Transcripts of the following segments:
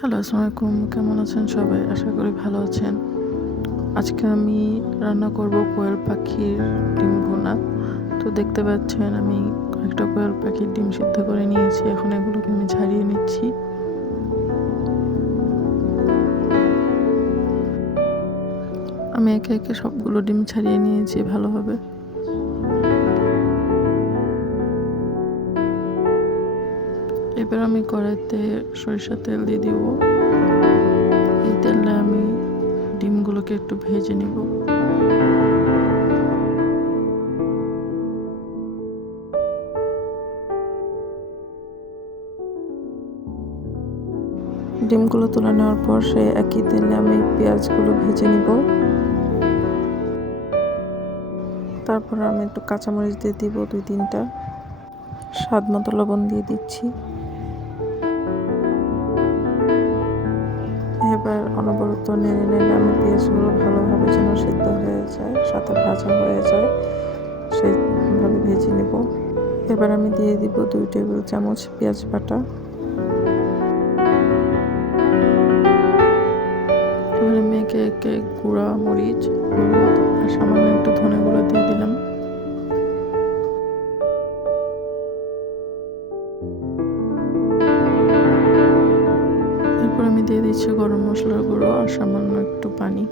Hello, আসসালামু আলাইকুম। কেমন আছেন সবাই? আশা করি ভালো আছেন। আজকে আমি রান্না করব কোয়েল পাখির ডিম ভুনা। তো দেখতে পাচ্ছেন আমি কয়েকটা কোয়েল পাখির ডিম সিদ্ধ করে নিয়েছি। এখন এগুলোকে আমি ছাড়িয়ে নিচ্ছি। আমি একে একে সবগুলো ডিম ছাড়িয়ে নিয়েছি ভালোভাবে। এবার আমি কড়াইতে সরিষার তেল দিয়ে দিব। এই তেলে আমি ডিমগুলোকে একটু ভেজে নিব। ডিমগুলো তুলে নেওয়ার পর সেই একই তেলে আমি পেঁয়াজগুলো ভেজে নিব। তারপর আমি একটু কাঁচামরিচ দিয়ে দিব 2-3টা। স্বাদ মতো লবণ দিয়ে দিচ্ছি। এবার অনবরত নেড়ে নেড়ে আমি পেঁয়াজগুলো ভালোভাবে যেন সিদ্ধ হয়ে যায়, সাথে ভাজা হয়ে যায়, সেইভাবে ভেজে নেব। এবার আমি দিয়ে দিব 2 টেবিল চামচ পেঁয়াজ বাটা। এবার আমি একে একে গুঁড়া মরিচ, হলুদ আর সামান্য একটু ধনে গুঁড়ো দিয়ে দিলাম। এরপর আমি দিয়ে দিচ্ছি গরম মশলার গুঁড়ো আর সামান্য একটু পানি।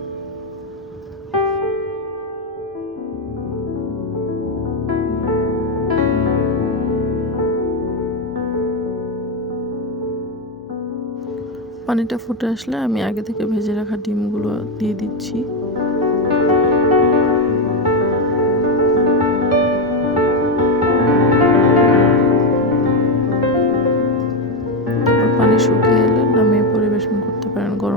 পানিটা ফুটে আসলে আমি আগে থেকে ভেজে রাখা ডিমগুলো দিয়ে দিচ্ছি। পানি শুকিয়ে এলে নামিয়ে পরিবেশন করতে পারেন গরম